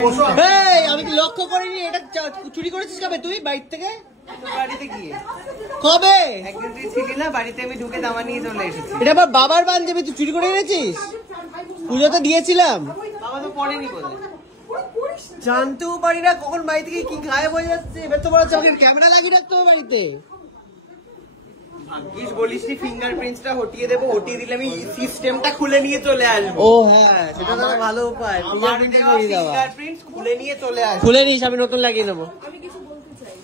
আমি কি লক্ষ্য করিনি এটা চুরি করেছিস কবে তুই বাড়ির থেকে? বাড়িতে গিয়ে কবে? একদিন তুই ছিলি না বাড়িতে, আমি ঢুকে দামা নিয়ে চলে এসেছি। এটা আবার বাবার পাঞ্জাবি তুই চুরি করে এনেছিস? পুজোতে দিয়েছিলাম। বাবা তো পড়েনি বোধহয়, জানতেও পারি না কখন বাড়ি থেকে কি গায়েব হয়ে যাচ্ছে। এবার তো বলা হচ্ছে ক্যামেরা লাগিয়ে রাখতে হবে বাড়িতে। ভাগ্যিস বলিসনি ফিঙ্গারপ্রিন্টসটা হটিয়ে দেবো, হটিয়ে দিলে আমি সিস্টেমটা খুলে নিয়ে চলে আসবো। ও হ্যাঁ, সেটা তো ভালো উপায়। আমার ফিঙ্গারপ্রিন্টস খুলে নিয়ে চলে আসবো। খুলে নিস, আমি নতুন লাগিয়ে নেবো। আমি কিছু বলতে চাই,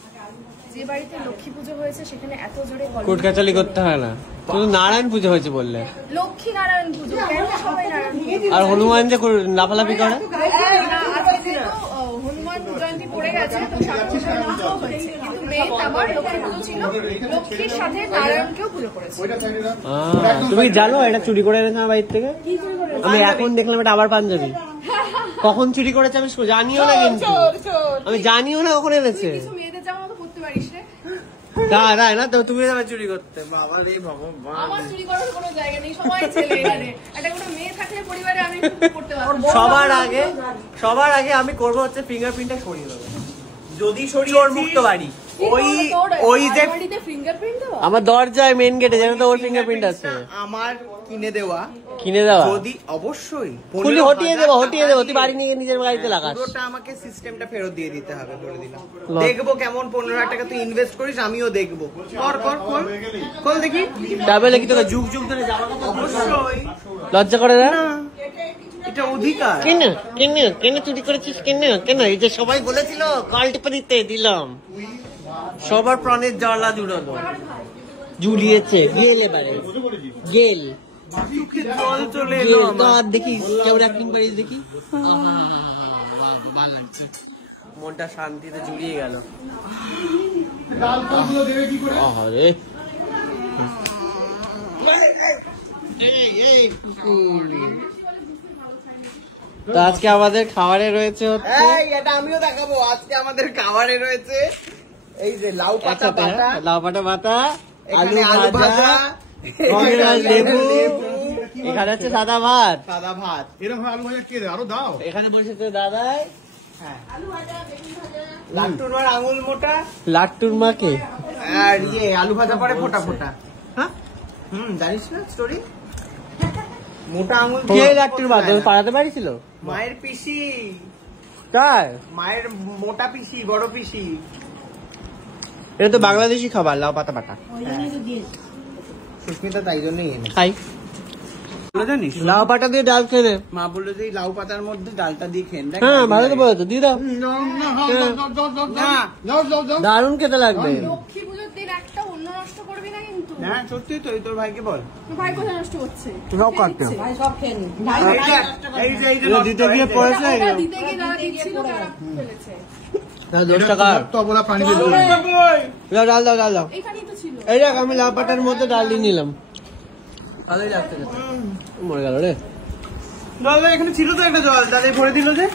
যে বাড়িতে লক্ষ্মী পুজো হয়েছে সেখানে এত জোরে কোটকাচালি করতে হয় না, শুধু নারায়ণ পুজো হয়েছে বললে। লক্ষ্মী নারায়ণ পুজো কেন সবাই নারায়ণ পুজো? আর হনুমান যে লাফালাফি করে, হনুমান জয়ন্তী পড়ে গেছে তো সার্বজনীনও হয়েছে, কিন্তু মেয়ে আবার লক্ষ্মী পুজো ছিল, লক্ষ্মীর সাথে নারায়ণকেও পুজো করেছে। তুমি জানো এটা চুরি করে এনেছে আমার বাড়ির থেকে? আমি এখন দেখলাম এটা আবার পাঞ্জাবি। কখন চুরি করেছে আমি জানিও না, কিন্তু আমি জানিও না কখন এনেছে। মেয়েদের জামা তো পরতে পারিস রে। তাই না তো তুমি যাবে চুরি করতে? বাবা রে ভগবান, আমার চুরি করার কোনো জায়গা নেই, সবাই ছেলে এখানে। একটা কোনো মেয়ে থাকলে পরিবারে আমি করতে পারবো। সবার আগে আমি করবো হচ্ছে ফিঙ্গারপ্রিন্টটা সরিয়ে দেবো। যদি সরিয়ে মুক্ত বাড়ি ওই যে ফিঙ্গারপ্রিন্ট দেওয়া আমার দরজায় মেন গেটে জানো তো ওর ফিঙ্গারপ্রিন্ট আছে। আমার কিনে দেওয়া যদি অবশ্যই খুলি হটিয়ে দেবো তুই বাড়ি নিয়ে নিজের গাড়িতে লাগাস। পুরোটা আমাকে সিস্টেমটা ফেরত দিয়ে দিতে হবে বলে দিলাম। দেখবো কেমন 15,000 টাকা তুই ইনভেস্ট করিস, আমিও দেখবো। কর দেখি। তারপরে কি তোকে যুগ যুগ ধরে জামা কাপড়? অবশ্যই লজ্জা করে না? এটা অধিকার। কেন চুরি করেছিস? কেন এই যে সবাই বলেছিল কল টিপে দিতে দিলাম, সবার প্রাণের জ্বালা জুড়িয়েছে। গেল এবারে গেল জল চলে এলো আমার। দেখি কেমন অ্যাক্টিং পারিস দেখি। মনটা শান্তিতে জুড়িয়ে গেল। আরে তো আজকে আমাদের খাবারে রয়েছে এটা আমিও দেখাবো। আজকে আমাদের খাবারে রয়েছে এই যে লাউ পাতা বাটা, আলু ভাজা, লেবু, এখানে হচ্ছে সাদা ভাত। এরকম আলু ভাজা কে আরো দাও। এখানে বসেছে দাদাই। লাট্টুর মার আঙুল মোটা, লাট্টুর মাকে আর আলু ভাজা পরে ফোটা ফোটা। হ্যাঁ জানিস না স্টোরি? মোটা আঙুল কে লাট্টুর মা? পাড়াতে পারিছিল মায়ের পিসি। তাই? মায়ের মোটা পিসি, বড় পিসি। এটা তো বাংলাদেশি খাবার, লাউ পাতা বাটা। সুস্মিতা তাই জন্যই এনে খাই। জানিস লাউ পাতা দিয়ে ডাল খেলে মা বললো যে লাউ পাতার মধ্যে ডালটা দিয়ে খেন। হ্যাঁ ভালো তো বলতো, দিয়ে দাও। না দারুণ খেতে লাগবে। লক্ষ্মী পুজোর দিন একটা অন্য নষ্ট করবি না কিন্তু। না সত্যি তো, তোর ভাইকে বল। ভাই কোথায় নষ্ট হচ্ছে? সব কাটতে ভাই সব খেয়ে নি। দিতে গিয়ে পয়সা দিতে গিয়ে যারা দিচ্ছিল তারা ফেলেছে। 10 টাকা তবলা পানি দিয়ে ডাল দাও। এখানেই তো ছিল। এই দেখ আমি লাউ পাতার মধ্যে ডাল দিয়ে নিলাম, ভালোই লাগছে। মরে গেল রে। এখানে ছিল তো একটা জল, তাদের ভরে দিল যে।